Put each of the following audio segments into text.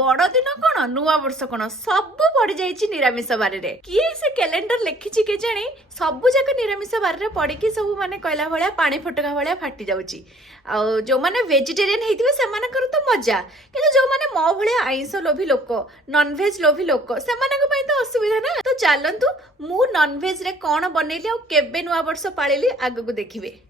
बड़ दिन कौन नुआ वर्ष कौन सब पड़ जाइए निरामिष बार किए से कैलेंडर लिखी के जानी सब जाक निरामिष बार पड़ी सब माने कहला भाया पानी फटका भाया फाटी जाऊँगी जो मैंने वेजिटेरियन होते से तो मजा कि जो मैंने मो भाया आईष लोभी लोक नॉनवेज लोभी लोक से तो असुविधा ना तो चलतु मु नॉनवेज रे कौन बनैली आ केबे नुआ वर्ष पाळिली आगु को देखिबे।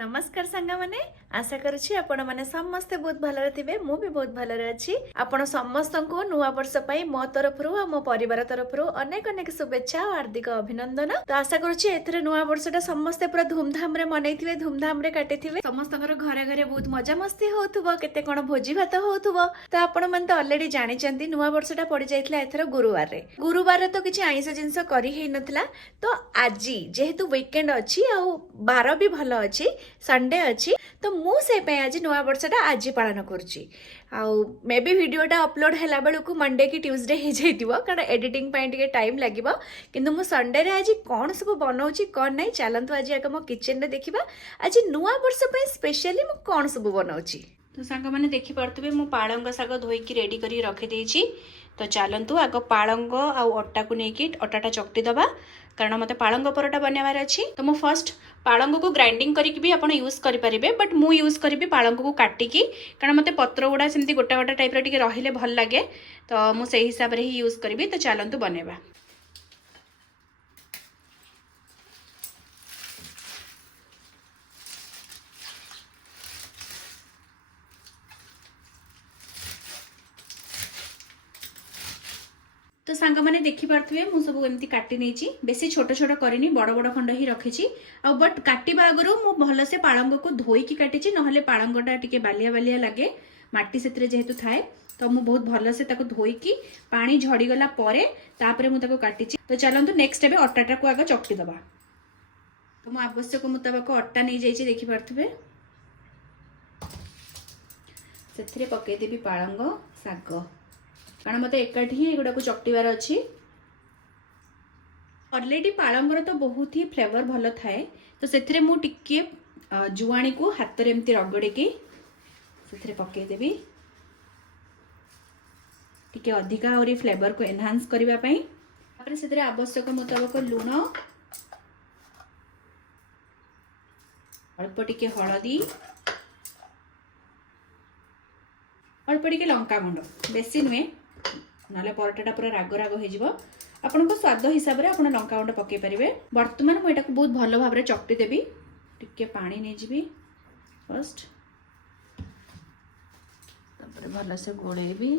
नमस्कार सांगा माने आशा करुछि आपण माने समस्ते बहुत भलरे थिबे मु भी बहुत भलरे अछि। आपण समस्त को नुआ वर्ष पई मो तरफरु आ मो परिवार तरफरु अनेक अनेक शुभेच्छा और हार्दिक अभिनंदन। तो आशा करुछि एथरे नुआ वर्षटा समस्ते पूरा धूमधाम रे मनैथिबे धूमधाम रे काटिथिबे समस्तकर घरे घरे बहुत मजा मस्ती होथुबो केते कोन भोजी भात होथुबो। तो आपण मन तो ऑलरेडी जानि चंती नुआ वर्षटा पड़ी जाइतला एथरे गुरुवार रे तो किछि आइंस जिंस करी हे नथिला। तो आजी जेहेतु वीकेंड अछि आ बार भी भलो अछि संडे अच्छी तो मु से आज नुआ वर्षटा आज पालन करुच्ची मे बी वीडियोटा अपलोड हैला बेलू मंडे की ट्यूसडे हो जाइथिबो कारण एडिटिंग पाई टिके टाइम लागिबो किंतु मु संडे रे आज कौन सब बनाउची कौन नहीं चलतु आज आगे मो किचन रे देखिबा आज नुआ वर्ष पई स्पेशली मु कौन सब बनाउची। तो सांग माने देखि परतबे मु पालंग साग धोईकी रेडी करी रखि देइची। तो चलतु आग पालंग आ अट्टा को लेकिन अट्टाटा चकटी दबा कारण मते पालंग परोटा बनवार अच्छी। तो मु फर्स्ट पालंग को ग्राइंडिंग करके भी आपण यूज करि परिबे बट मु यूज करी पालंग को काटिकी कारण मते पत्र गुड़ा सेमती गोटा गोटा टाइप रे टिके रहिले भल लागे तो मु सेही हिसाब रे ही यूज करी। तो चलतु बनेबा। तो सांग माने देखि पारथुवे मु सब एमती काटी नेची बेसी छोट छोट करनी बड़ बड़ खंड ही रखिची आ बट काटिबा आगरो मु भल से पालंग को धोई की काटिची नहले पालंगटा टिके बालिया बालिया लागे माटी सेतरे जेहेतु थाए तो मु बहुत भल से ताको धोई की पानी झड़ी गला परे तापरे मु ताको काटिची। तो चलंतु नेक्स्ट एबे अट्टाटा को आगे चकटी दबा। तो मु आवश्यक मुताबिक अट्टा नहीं जाइछि देखि पारथुवे सेथरे पके देबी पालंग साग कारण मत एकाठी ही एगुड़ा को चकटिवार अच्छी। ऑलरेडी पालंगर तो बहुत ही फ्लेवर भल थाए तो से मु टिके जुआणी को हाथ रे एमती रगड़े की से पकईदेवी टिके अधिका और फ्लेवर को एनहांस करबा पई तापर से आवश्यक मुताबिक लूण अल्प टिके हलदी अल्प टिके लंका गुंड बेसी नुहे ना परोटाटा पूरा राग राग हो आपण स्वाद हिसाब से आप लंका गुंड पकई पारे। बर्तमान मुझे बहुत भल भाव में चकटी देवी टिके पानी नहीं जी फर्स्ट भल से गोलेबी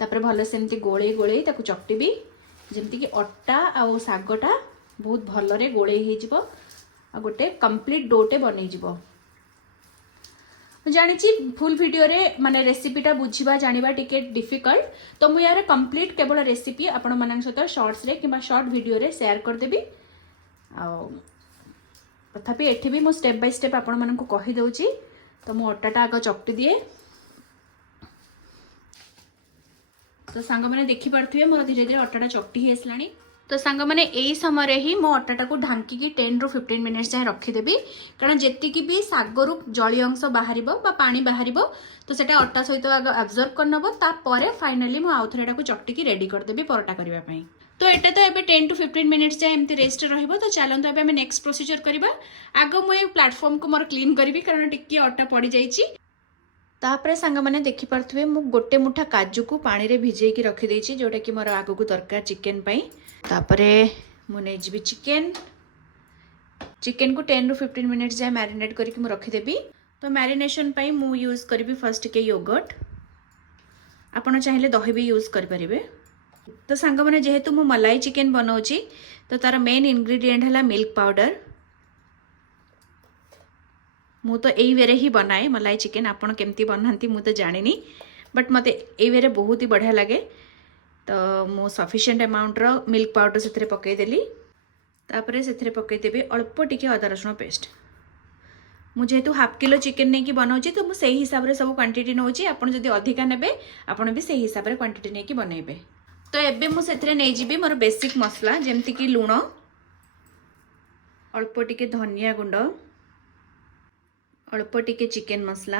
तापर भल से एमती गोले गोले चकटी जमती कि अट्टा आ सागटा बहुत भलरे गोले हो गोटे कंप्लीट डोटे बन जानी फुल वीडियो रे माने रेसिपीटा बुझीबा जानिबा टिके डिफिकल्ट तो मु यार कंप्लीट केवल रेसिपी आपण मानन सहित शॉर्ट्स रे किबा शॉर्ट वीडियो रे शेयर कर देबी तथापि एठी भी मु स्टेप बाय स्टेप आपण मानन को कहि दउची। तो मु अट्टाटा आग चकटी दिए तो सांग माने देखि पारथुए मोर धीरे धीरे अट्टाटा चकटी ही आसलानी। तो सांग माने एई समय रे ही मो अट्टाटा को ढांकी की 10 ରୁ 15 मिनिट्स जाए रखिदेवी कारण जेतिकी भी सागरु जली अंश बाहर पानी बाहर तो सेटा अट्टा सहित एब्जॉर्ब करनबो तापर फाइनली मु आउ थरेटा को चकटी की रेडी कर देबी परोटा करबा पई। तो एटा तो एबे 10 ରୁ 15 मिनिट्स जाए एमती रेस्ट रहइबो। तो चलंतु एबे हम नेक्स्ट प्रोसीजर करबा। आगो मु ए प्लेटफॉर्म को मोर क्लीन करबी कारण टिके अट्टा पड़ी जाईची। तापर सांग माने देखि पारथुवे मु गोटे मुठा काजू को पानी रे भिजै की रखि देछि जोटा कि मोर आगो को दरकार चिकन पई। तापरे मु नै जिबी चिकन को 10 ରୁ 15 मिनिट्स जाए मैरिनेट करके मु रखि देबी। तो मैरिनेशन पई मु यूज करबी फर्स्ट के योगर्ट आपण चाहिले दही भी यूज कर परिबे। तो सांग माने जेहेतु मु मलाई चिकन बनाउची तो तार मेन इंग्रेडिएंट हला मिल्क पाउडर मु तो एई वेरे ही बनाए मलाई चिकन आपण केमती बनांती मु तो जानिनी बट मते एई वेरे बहुत ही बढ़िया लगे। तो मु सफिशिएंट अमाउंट रो मिल्क पाउडर से पकई देली तापरे से पकई देबी अल्प टिके अदा रसुण पेस्ट मु जेहेतु हाफ किलो चिकन नहीं कि बनाऊँगी तो मुझे हिसाब से सब क्वांटिटी नौची आपड़ जदि अधिका नेबे आपड़ भी सही हिसाब से क्वांटिटी नहीं कि बनइबे। तो एबे मु सेथरे नै जिबी मोर बेसिक मसला जेमती कि लूण अल्प टिके धनिया गुंड अल्प टिके चिकेन मसला,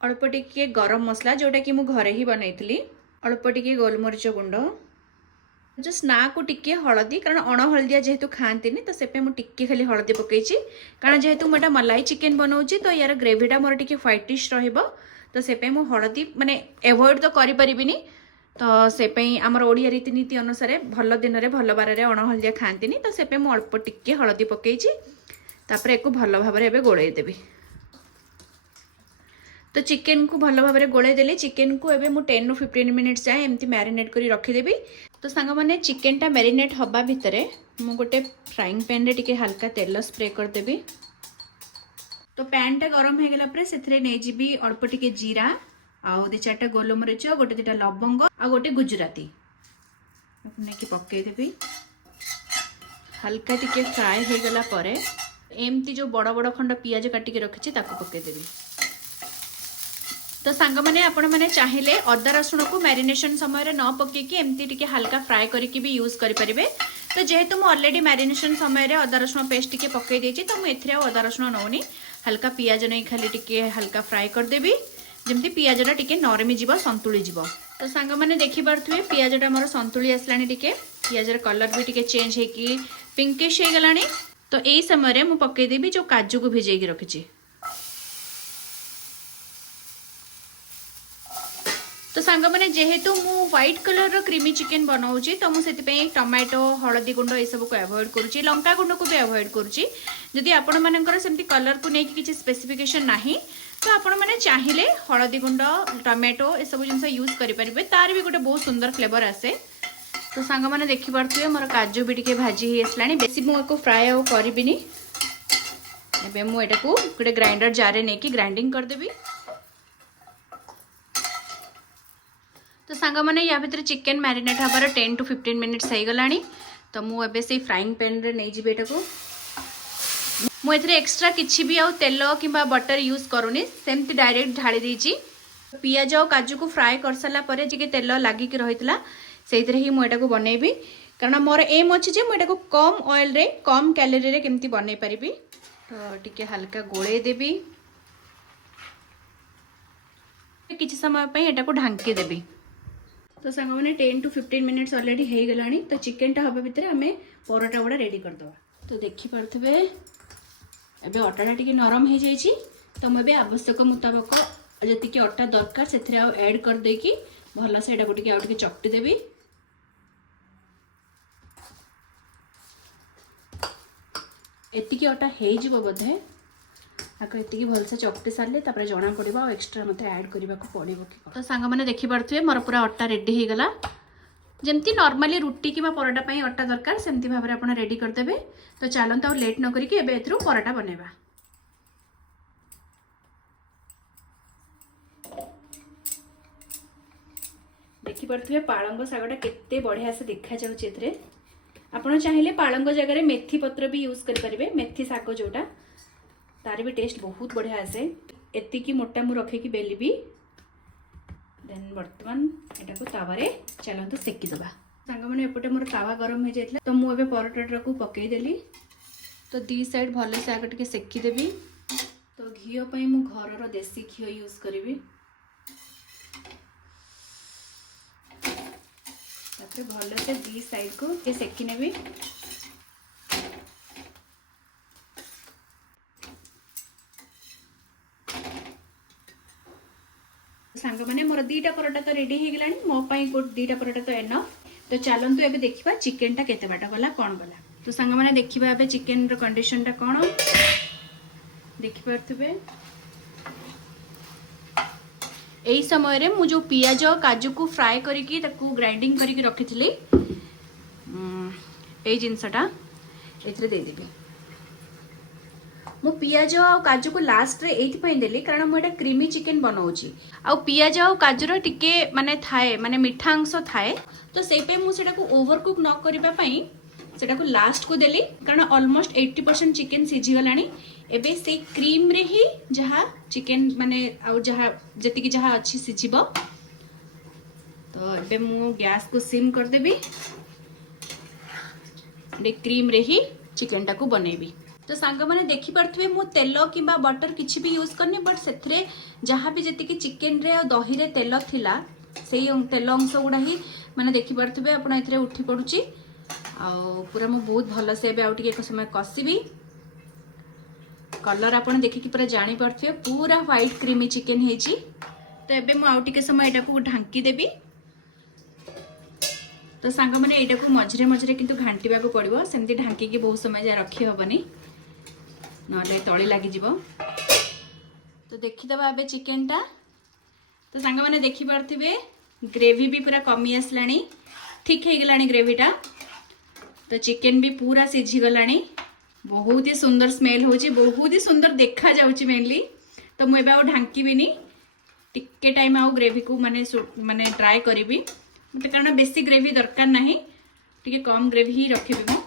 अल्प टिके गरम मसला जोटा कि मु घरे ही बनैथिली, अल्प टिके गोलमरीच गुंड, जस्ट ना को टिके हलदी कारण अण हलदिया जेहेतु खाती तो से मुझे खाली हलदी पकई कारण जेहेतु मुझे मलाई चिकेन बनाऊँगी तो यार ग्रेवीटा मोर टिके व्हाइटिश तो से हलदी माने एवॉइड तो करि परिबिनी तो से आमर ओडिया रीतिनीति अनुसार भल दिन में भल बार अण हलदिया खाती तो से अल्प टिके हलदी पकई एक भल भाव में गोलैदेवी। तो चिकेन को भल भाव में गोलैदेली। चिकेन को एबे मु 10 ରୁ 15 मिनिट्स जाए एमती मैरिनेट करी रखीदेवी। तो सांग मैंने चिकेन टा मैरिनेट हवा भितर मु गोटे फ्राइंग पैन रे टिके हल्का तेल स्प्रे करदेवी। तो पैन टा गरम हो गला परे सेथरे नै जीबी अल्प टिके जीरा आउ 2-4टा गोलमरीच गोटे 2टा लवंग आ गोटे गुजराती नै कि पक्के देबी। हल्का टिके फ्राई हो गला परे एमती जो बड़ बड़ खंड पियाज काटिके रखिछि ताको पक्के देबी। तो सांग मैंने आपण मैंने चाहिए अदा रसुण को मैरिनेशन समय न पकईकि एमती टिके हल्का फ्राए करके भी यूज करें। तो जेहेतु मुझे ऑलरेडी मैरिनेशन समय अदा रसुण पेस्ट टिके पकई देछि तो मुझे अदा रसुण नौनी हल्का पियाज नहीं खाली टिके हल्का फ्राए करदेवी जमती पियाजटा टिके नरमी जीव संतुली जीव। तो सांग मैंने देखि पारुथिबे पियाजटा मोर संतुली आसलानी टिके पियाजर कलर भी टिके चेंज होगी पिंकिश हो गलानी। तो यही समय मु पकई देबी जो काजू को भिजेकी रखिछि। तो सांग मैंने जेहेतु मु व्हाइट कलर रो क्रीमी चिकेन बनाऊँगी तो मुझे टमाटो हलदी गुंड ये सब को अवॉइड करुँची लंका गुंड को भी अवॉइड करुँची। जदि आपण मानकर सेमती कलर को लेकिन किसी स्पेसिफिकेशन नाही तो आपण मैंने चाहिए हलदी गुंड टमाटो ये सब जिन यूज करेंगे तार भी गोटे बहुत सुंदर फ्लेवर आसे। तो सांग मैंने देखिपे मोर काजू भी टे भाजी ही आसला बेसी मुझे फ्राए आउ करी एवं मुझे गोटे ग्राइंडर जार नहीं ग्राइंडिंग करदेवी। तो सांग मैंने या भीतर चिकेन मैरिनेट हबार 10 ରୁ 15 मिनिट्स हो गलानी। तो मुझे से फ्राइंग पैन रे नहीं जीवे को मुझे एक्स्ट्रा किसी भी आउ तेल कि बटर यूज करूनी सेमती डायरेक्ट ढाली देछि। पियाज और काजू को फ्राए कर सारा पर जी तेल लगिक रही से ही मुझे बनैबी कारण मोर एम अच्छे जे मुझे कम ऑयल रे कम कैलोरी रे केमती बनै परिबी। तो टिके हल्का गोले देबी किसी समय पे एटा को ढांकी देबी। तो सांग मैंने 10 ରୁ 15 मिनिट्स ऑलरेडी हो गलानी। तो चिकेन टा हवा भितर आम परोटा गुड़ा रेडी करदे। तो देखिपे एबे अटाटा टिके नरम हो जाइए तो मुझे आवश्यक मुताबक जी अटा दरकार से ऐड कर देकी भल से टिके चकटी देवी। एतिकी अटा हो बोधे आगे ये भलसे चकटी सारे जना पड़ा एक्सट्रा मत ऐड करने को पड़ो कि। तो सांग मैंने देखिपे मोर पूरा अटा रेडी हो गला जमती नॉर्मली रुटी कि परोटा पाई अटा दरकार सेमती भाव में आप रेडी करदेवे। तो चलते और लेट न करिकी एबे एथरू परोटा बनेबा। देखिपे पालंग शागटा केते बढ़िया से देखा जाऊँगी। आपड़ चाहिए पालंग जगह मेथी पत्र भी यूज करेंगे मेथी शाग जोटा तार भी टेस्ट बहुत बढ़िया आसे। एतिकी मोटा मु रखे बेली भी देन बर्तमान एटा को तावारे चलते सेकीदबा। सांग मैंने एपटे मोर तावा गरम हो जाता तो मुझे परोटा को पकई देली। तो दी साइड भल से आगे टिके सेकीदेवी। तो घीओ पई मु घर देसी घीओ यूज करी भल से दी साइड को ये सेकी नेबी। सांग मैंने मोर 2टा परोटा तो रेडी हो गलानी मो पाई 2टा परोटा तो एनफ। तो चलतु एबे देखिबा चिकेन टा केते बाटा गला कौन गला। तो सांग मैंने देखिबा एबे चिकेन रो कंडीशन टा कौन देखि पारथबे। एही समय रे मु जो पियाज काजू को फ्राए करिकी ताकू ग्राइंडिंग करिकी रखिथिली एई जिंसटा एथरे दे देबी। मु पियाज और काजू को लास्ट रे एथि देली कारण मुझे क्रीमी चिकेन बनाऊँगी आ पियाज और काजूर टिके माने थाए माने मीठा अंश थाए। तो से मुझे ओवर कुक न करने सेटा को लास्ट को देली कारण ऑलमोस्ट 80% चिकेन सीझीगला। एबे से क्रीम रे ही जहाँ चिकेन माने आउ जहाँ जति जहाँ अच्छी सीझीब। तो एबे मु गैस को सिम कर देबी क्रीम रे ही चिकेन टा को बनैबी। तो तो सांग मैंने देखी पार्थिबे मु तेल किंबा बटर किछि भी यूज करनी बट सेथरे जहाँ भी जति चिकेन रे और दही रे तेल थिला सेई तेल अंश गुड़ा ही मैंने देखी पार्थिबे आपण एथरे उठी पडुची आ पूरा मु बहुत भल से एबे आउ टिके एक समय कसिबी कलर आपण देखिकी पूरा जानी पार्थिबे पूरा व्हाइट क्रीमी चिकेन हेची। तो एबे मु आउ टिके समय एटा को ढांकी देबी। तो सांग मैंने एटा को मझरे मझरे किंतु घांटीबा को पड़िबो सेमती ढांकी की बहुत समय जा रखी हबनी नले तळी लागि जिवो। तो देखि दबा एबे चिकेन टा। तो सांग मैंने देखि पारथिबे ग्रेवी भी पूरा कमी आसलानी ठीक हे गलानी ग्रेवी टा। तो चिकेन भी पूरा सिझी गलानी बहुत ही सुंदर स्मेल होची बहुत ही सुंदर देखा जाउची मेनली। तो मु एबे आ ढांकी बिनी टिके टाइम आ ग्रेवी को माने माने ड्राई करिवि मत कारण बेसी ग्रेवी दरकार नहीं टिके कम ग्रेवी ही रखिबि मु।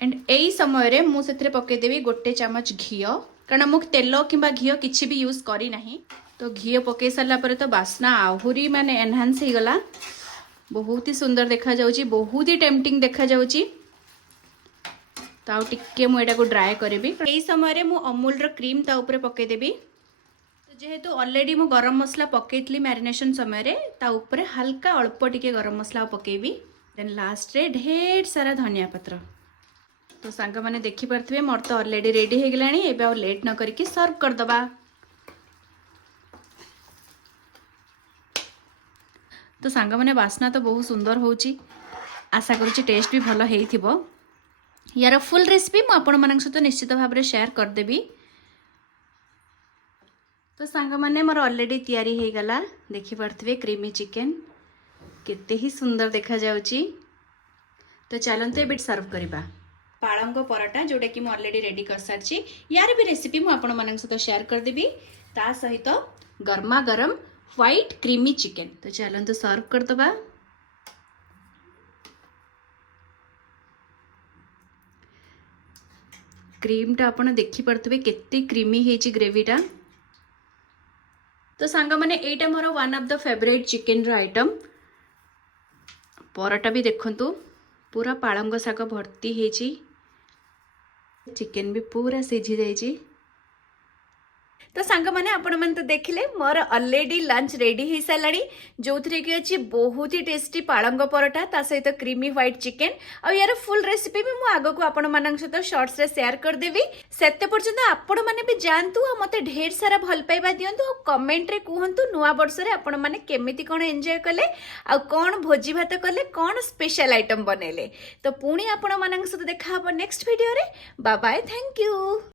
एंड एई समय रे मु सेथरे पके देबी गोटे चमच घियो कारण मु तेल किंबा घियो किछि भी यूज करी नहीं। तो घियो पके सारा पर तो बास्ना आहुरी माने एनहांस ही गला बहुत ही सुंदर देखा जाउची बहुत ही टेम्पटिंग देखा जाउची। तो आउ टिके मु एटा को ड्राई करबी एई समय रे मु अमूल रो क्रीम ता ऊपर पके देबी। तो जेहेतु ऑलरेडी मु गरम मसला पकेइतली मैरिनेशन समय रे ता ऊपर हल्का अल्प टिके गरम मसला पकेबी देन लास्ट रे ढेर सारा धनिया पत्र। तो सांग माने देखि पारथिबे मोर तो ऑलरेडी रेडी हे गलानी एबे आ लेट न करिकि सर्व कर दबा। तो सांग माने वासना तो बहुत सुंदर होची आशा करूची टेस्ट भी भलो हेइथिबो। यार फुल रेसिपी मु आपण मानक सहित निश्चित भाव में शेयर कर देबी। तो सांग माने मोर ऑलरेडी तैयारी हे गला देखि पारथिबे क्रीमी चिकेन केते ही सुंदर देखा जाउची। तो चलंते एबे सर्व करिबा पाळंग पराठा जोटा कि मु ऑलरेडी रेडी कर सारची। यार भी रेसिपी मु आपण मानक सहित शेयर कर देबी ता सहित गरमा गरम व्हाइट क्रीमी चिकेन। तो चलंतो सर्व कर दबा। क्रीम टा आपण देखि पारथिबे केते क्रीमी हेची ग्रेवी टा। तो सांग माने एटा मोर one of the favourite chicken roll item. Paratha भी देखंतु पूरा पाळंग शाग भर्ती हेची चिकेन भी पूरा सिझी जाइची। तो सांग माने आपण मन तो देखिले मोर ऑलरेडी लंच रेडी हो साराणी जो थी कि अच्छी बहुत ही टेस्टी पाळंग पराठा ता सहित क्रीमी व्हाइट चिकेन आ यार फुल रेसिपी भी मु आगो को आपण मन सहित शॉर्ट्स रे शेयर कर देबी। सेते पर्यंत आपण माने भी जानतु आ मते ढेर सारा भल पाइबा दियंतु आ कमेंट रे कहंतु नुवा वर्ष रे आपण माने केमिति कोन एन्जॉय कले आ कोन भोजी भात कले कोन स्पेशल आइटम बनेले। तो पुणी आपण मन सहित देखा नेक्स्ट वीडियो रे बाय बाय थैंक यू।